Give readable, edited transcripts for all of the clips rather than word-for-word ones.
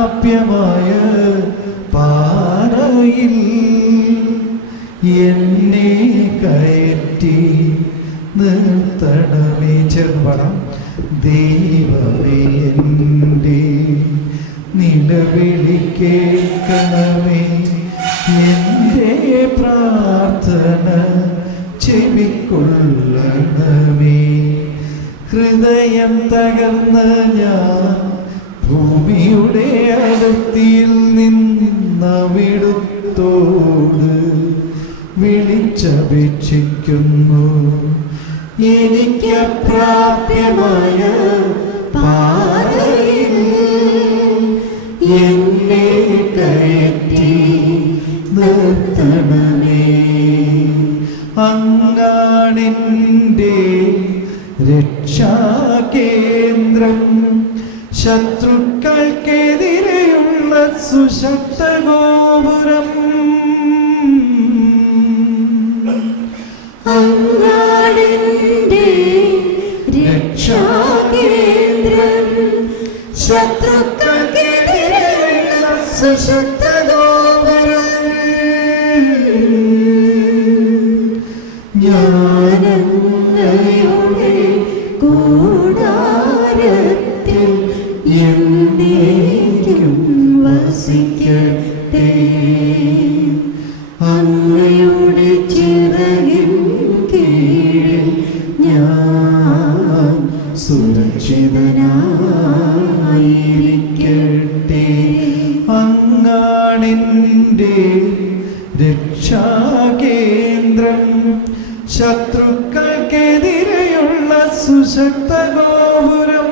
പ്രാപ്യമായ പാറയിൽ എന്നെ കയറ്റി നിർത്തണമേ. ചേർന്ന് പാടാം. ദൈവമേ എൻ്റെ നിലവിളി കേൾക്കണമേ, എൻ്റെ പ്രാർത്ഥന ചെവിക്കൊള്ളണമേ. ഹൃദയം തകർന്ന ഞാൻ ഭൂമിയുടെ അതിർത്തിയിൽ നിന്നവിടുത്തോട് വിളിച്ചപേക്ഷിക്കുന്നു. എനിക്ക് അപ്രാപ്യമായ പാറയിൽ എന്നെ കയറ്റി നിർത്തണമേ. അങ്ങാണെൻ്റെ രക്ഷാകേന്ദ്രം, ശത്രുക്കൾക്കെതിരെയുള്ള സുശക്ത ഗോപുരം. അങ്ങാണെൻ്റെ രക്ഷാകേന്ദ്രം, ശത്രുക്കൾക്കെതിരെയുള്ള സുശക്ത ഗോപുരം. ഞാനങ്ങയുടെ കൂടാരത്തിൽ എന്നേക്കും വസിക്കട്ടെ. അങ്ങയുടെ ചിറകിൻ കീഴിൽ ഞാൻ സുരക്ഷിതനായിരിക്കട്ടെ. അങ്ങാണെൻ്റെ രക്ഷാകേന്ദ്രം, ശത്രുക്കൾക്കെതിരെയുള്ള സുശക്ത ഗോപുരം.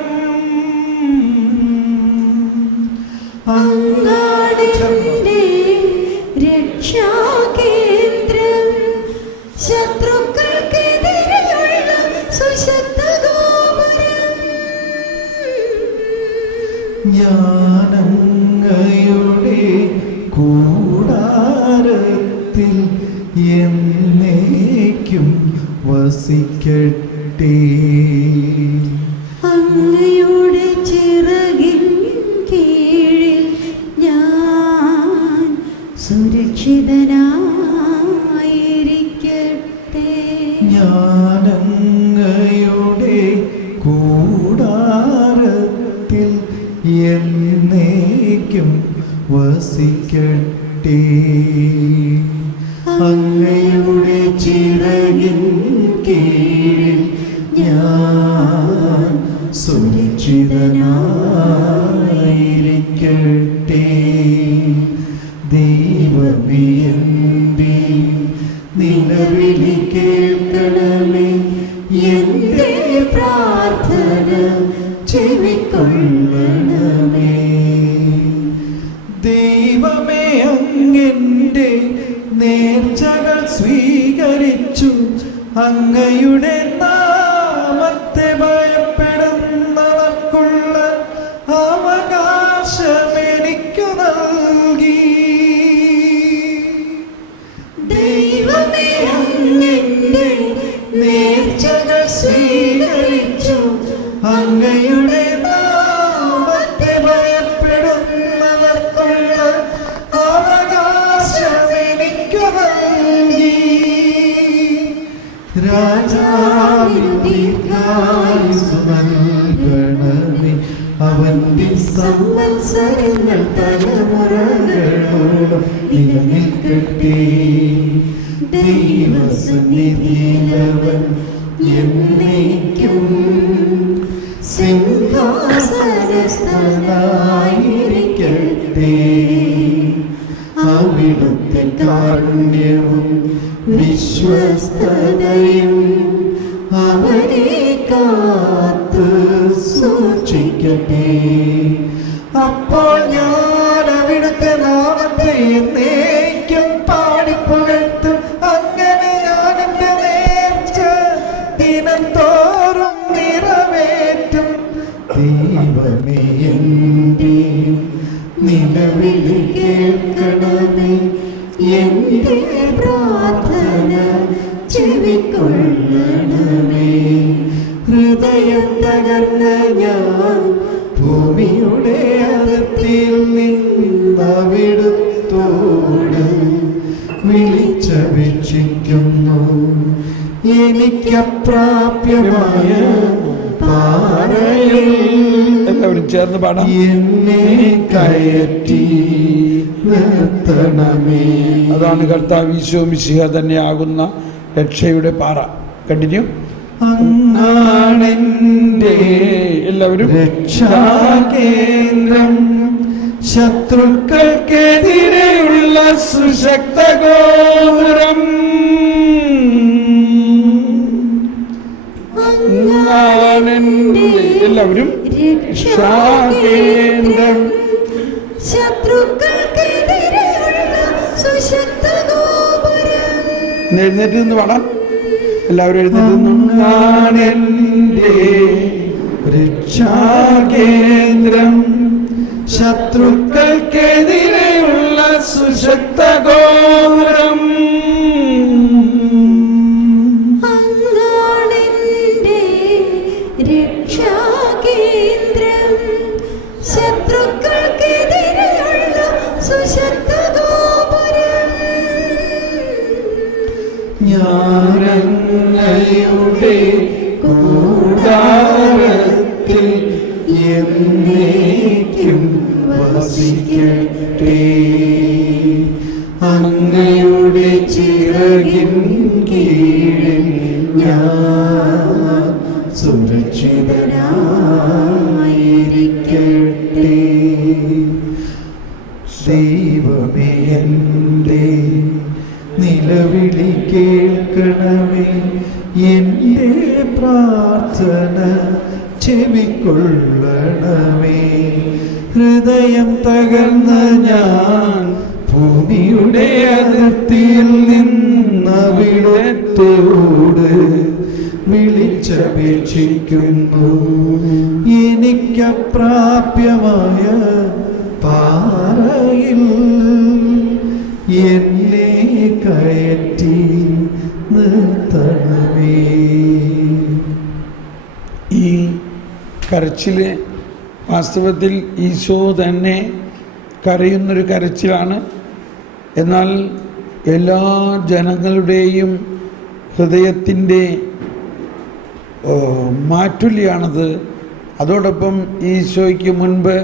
അങ്ങാണെൻ്റെ രക്ഷാകേന്ദ്രം, ശത്രുക്കൾക്കെതിരെയുള്ള സുശക്ത ഗോപുരം. ഞാനങ്ങയുടെ കൂടാരത്തിൽ എന്നേക്കും വസിക്കട്ടെ. അങ്ങയുടെ ചിറകിൻ കീഴിൽ ഞാൻ സുരക്ഷിതനായിരിക്കട്ടെ. ഞാനങ്ങയുടെ കൂടാരത്തിൽ എന്നേക്കും വസിക്കട്ടെ. അങ്ങയുടെ ചിറകിൻ കീഴിൽ ഞാൻ സുരക്ഷിതനായിരിക്കട്ടെ. ദൈവമേ എൻ്റെ നിലവിളി കേൾക്കണമേ, എൻ്റെ പ്രാർത്ഥന ചെവിക്കൊള്ളണമേ. ദൈവമേ അങ്ങെൻ്റെ നേർച്ചകൾ സ്വീകരിച്ചു, അങ്ങയുടെ നാമത്തെ ഭയപ്പെടുന്നവർക്കുള്ള അവകാശം എനിക്കു നൽകി. ദൈവമേ അങ്ങയുടെ നേർച്ചകൾ സ്വീകരിച്ചു, അങ്ങയുടെ നാമത്തെ ഭയപ്പെടുന്നവർക്കുള്ള അവകാശം എനിക്കു നൽകി. രാജാവിൻ ദീർഘായുസ്സ് നൽകണമേ, അവന്റെ സംവത്സരങ്ങൾ തലമുറകളോളം നിലനിൽക്കട്ടെ. ദൈവസന്നിധിയിലവൻ എന്നേക്കും സിംഹാസനസ്ഥനായിരിക്കട്ടെ. അവിടുത്തെ കാരുണ്യവും വിശ്വസ്തതയും അവനെ കാത്ത് സൂക്ഷിക്കട്ടെ. അപ്പോൾ ഞാൻ അവിടുത്തെ നാമത്തെ എന്നേക്കും പാടിപ്പുകഴ്ത്തും. അങ്ങനെ ഞാൻ എൻ്റെ നേർച്ച ദിനം തോറും നിറവേറ്റും. ദൈവമേ എൻ്റെ നിലവിളി കേൾക്കണമേ, എൻ്റെ പ്രാർത്ഥന ചെവിക്കൊള്ളണമേ. ഹൃദയം തകർന്ന ഞാൻ ഭൂമിയുടെ അതിർത്തി ഭൂമിയിൽ നിന്നവിടുത്തോട് വിളിച്ചപേക്ഷിക്കുന്നു. എനിക്കപ്രാപ്യമായ പാറയിൽ എല്ലാവരും ചേർന്ന് പാടാം. എന്നെ കയറ്റി നിർത്തണമേ. അതാണ് കർത്താവ് ഈശോ മിശിഹ തന്നെയാകുന്ന രക്ഷയുടെ പാറ. കണ്ടിന്യൂ. അങ്ങാണെന്റെ എല്ലാവരും രക്ഷാകേന്ദ്രം, ശത്രുക്കൾക്കെതിരെയുള്ള സുശക്ത ഗോപുരം. എല്ലാവരും രക്ഷാകേന്ദ്രം, ശത്രുക്കൾക്കെതിരെയുള്ള സുശക്ത ഗോപുരം. എഴുന്നേറ്റ് നിന്ന് പാടാം. എല്ലാവരും എഴുന്നേറ്റ് നിന്നു. അങ്ങാണെന്റെ രക്ഷാകേന്ദ്രം, ശത്രുക്കൾക്കെതിരെയുള്ള സുശക്ത ഗോപുരം. അങ്ങാണെന്റെ രക്ഷാകേന്ദ്രം, ശത്രുക്കൾക്കെതിരെയുള്ള സുശക്ത ഗോപുരം. ഞാനങ്ങയുടെ കൂടാരത്തിൽ എന്നേക്കും വസിക്കട്ടെ. അങ്ങയുടെ ചിറകിൻ കീഴിൽ ഞാൻ സുരക്ഷിതനായിരിക്കട്ടെ. ദൈവമേ, എൻ്റെ നിലവിളി കേൾക്കണമേ. എൻ്റെ പ്രാർത്ഥന ചെവിക്കൊള്ളണമേ. ഹൃദയം തകർന്ന ഞാൻ ഭൂമിയുടെ അതിർത്തിയിൽ നിന്നവിടത്തോട് വിളിച്ചപേക്ഷിക്കുന്നു. എനിക്കപ്രാപ്യമായ പാറയിൽ എന്നെ കയറ്റി നിർത്തണമേ. ഈ കരച്ചില് വാസ്തവത്തിൽ ഈശോ തന്നെ കരയുന്നൊരു കരച്ചിലാണ്. എന്നാൽ എല്ലാ ജനങ്ങളുടെയും ഹൃദയത്തിൻ്റെ മാറ്റുല്യാണത്. അതോടൊപ്പം ഈശോയ്ക്ക് മുൻപ്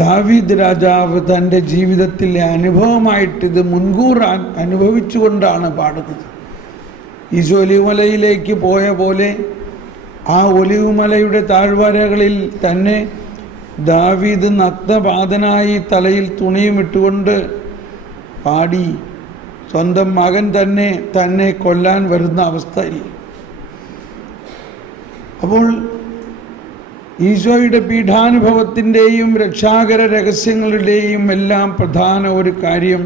ദാവീദ് രാജാവ് തൻ്റെ ജീവിതത്തിലെ അനുഭവമായിട്ടിത് മുൻകൂർ അനുഭവിച്ചുകൊണ്ടാണ് പാടുന്നത്. ഈശോ ഒലിവുമലയിലേക്ക് പോയ പോലെ ആ ഒലിവുമലയുടെ താഴ്വരകളിൽ തന്നെ ദാവീദ് നഗ്നപാതനായി തലയിൽ തുണിയും ഇട്ടുകൊണ്ട് പാടി. സ്വന്തം മകൻ തന്നെ കൊല്ലാൻ വരുന്ന അവസ്ഥയിൽ. അപ്പോൾ ഈശോയുടെ പീഠാനുഭവത്തിൻ്റെയും രക്ഷാകര രഹസ്യങ്ങളുടെയും എല്ലാം പ്രധാന ഒരു കാര്യം,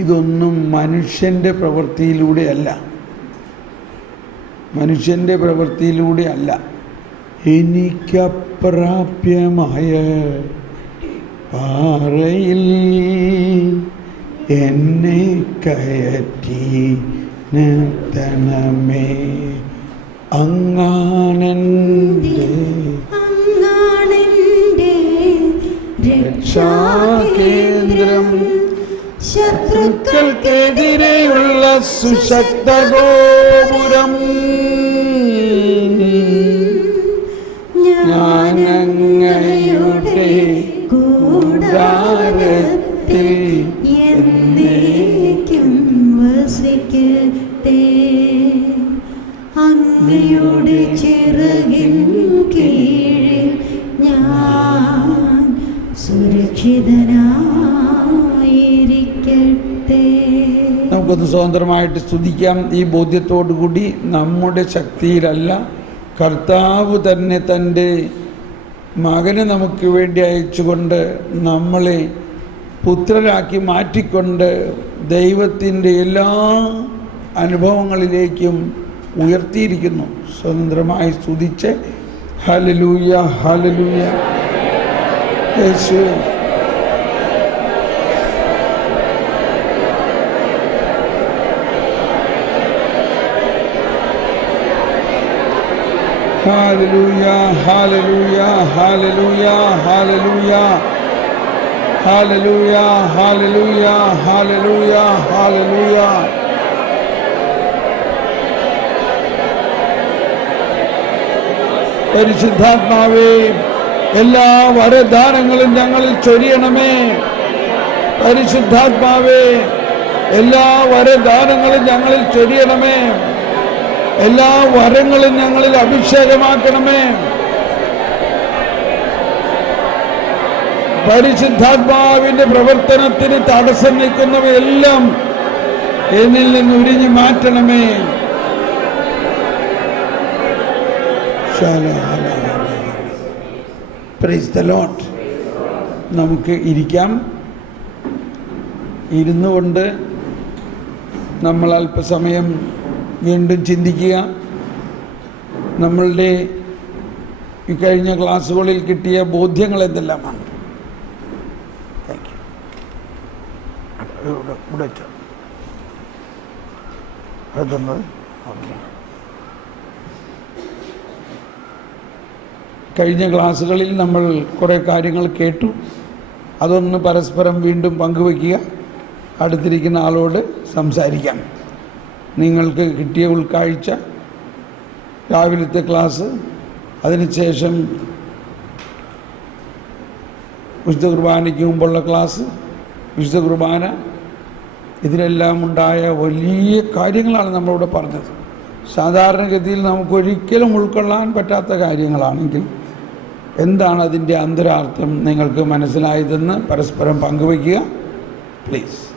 ഇതൊന്നും മനുഷ്യൻ്റെ പ്രവൃത്തിയിലൂടെയല്ല, മനുഷ്യൻ്റെ പ്രവൃത്തിയിലൂടെയല്ല. എനിക്കപ്രാപ്യമായ പാറയിൽ എന്നെ കയറ്റി നിർത്തണമേ. അങ്ങാണെൻ്റെ രക്ഷാകേന്ദ്രം, ശത്രുക്കൾക്കെതിരെയുള്ള സുശക്ത ഗോപുരം. ഞാനങ്ങയുടെ കൂടാരത്തിൽ എന്നേക്കും വസിക്കട്ടെ. അങ്ങയുടെ ചിറകിൻ കീഴിൽ ഞാൻ സുരക്ഷിതനായിരിക്കട്ടെ. നമുക്കൊന്ന് സ്വതന്ത്രമായിട്ട് സ്തുതിക്കാം. ഈ ബോധ്യത്തോടു കൂടി നമ്മുടെ ശക്തിയിലല്ല, കർത്താവ് തന്നെ തൻ്റെ മകനെ നമുക്ക് വേണ്ടി അയച്ചുകൊണ്ട് നമ്മളെ പുത്രരാക്കി മാറ്റിക്കൊണ്ട് ദൈവത്തിൻ്റെ എല്ലാ അനുഭവങ്ങളിലേക്കും ഉയർത്തിയിരിക്കുന്നു. സ്വതന്ത്രമായി സ്തുതിച്ച് ഹല്ലേലൂയ ഹല്ലേലൂയ യേശുവേ. Hallelujah, hallelujah, hallelujah, hallelujah. Hallelujah, hallelujah, hallelujah, hallelujah. പരിശുദ്ധാത്മാവേ, എല്ലാ വരദാനങ്ങളും ഞങ്ങളിൽ ചൊരിയണമേ. പരിശുദ്ധാത്മാവേ, എല്ലാ വരദാനങ്ങളും ഞങ്ങളിൽ ചൊരിയണമേ. എല്ലാ വരങ്ങളും ഞങ്ങളിൽ അഭിഷേകമാക്കണമേ. പരിശുദ്ധാത്മാവിന്റെ പ്രവർത്തനത്തിന് തടസ്സം നിൽക്കുന്നവയെല്ലാം എന്നിൽ നിന്ന് ഉരിഞ്ഞു മാറ്റണമേ. Praise the Lord. നമുക്ക് ഇരിക്കാം. ഇരുന്നു കൊണ്ട് നമ്മൾ അല്പസമയം വീണ്ടും ചിന്തിക്കുക. നമ്മളുടെ ഈ കഴിഞ്ഞ ക്ലാസ്സുകളിൽ കിട്ടിയ ബോധ്യങ്ങൾ എന്തെല്ലാമാണ്? കഴിഞ്ഞ ക്ലാസ്സുകളിൽ നമ്മൾ കുറേ കാര്യങ്ങൾ കേട്ടു. അതൊന്ന് പരസ്പരം വീണ്ടും പങ്കുവയ്ക്കുക. അടുത്തിരിക്കുന്ന ആളോട് സംസാരിക്കാം. നിങ്ങൾക്ക് കിട്ടിയ ഉൾക്കാഴ്ച, രാവിലത്തെ ക്ലാസ്, അതിനുശേഷം വിശുദ്ധ കുർബാനയ്ക്ക് മുമ്പുള്ള ക്ലാസ്, വിശുദ്ധ കുർബാന, ഇതിലെല്ലാം ഉണ്ടായ വലിയ കാര്യങ്ങളാണ് നമ്മളിവിടെ പറഞ്ഞത്. സാധാരണഗതിയിൽ നമുക്കൊരിക്കലും ഉൾക്കൊള്ളാൻ പറ്റാത്ത കാര്യങ്ങളാണെങ്കിൽ എന്താണ് അതിൻ്റെ അന്തരാർത്ഥം നിങ്ങൾക്ക് മനസ്സിലായതെന്ന് പരസ്പരം പങ്കുവയ്ക്കുക. പ്ലീസ്.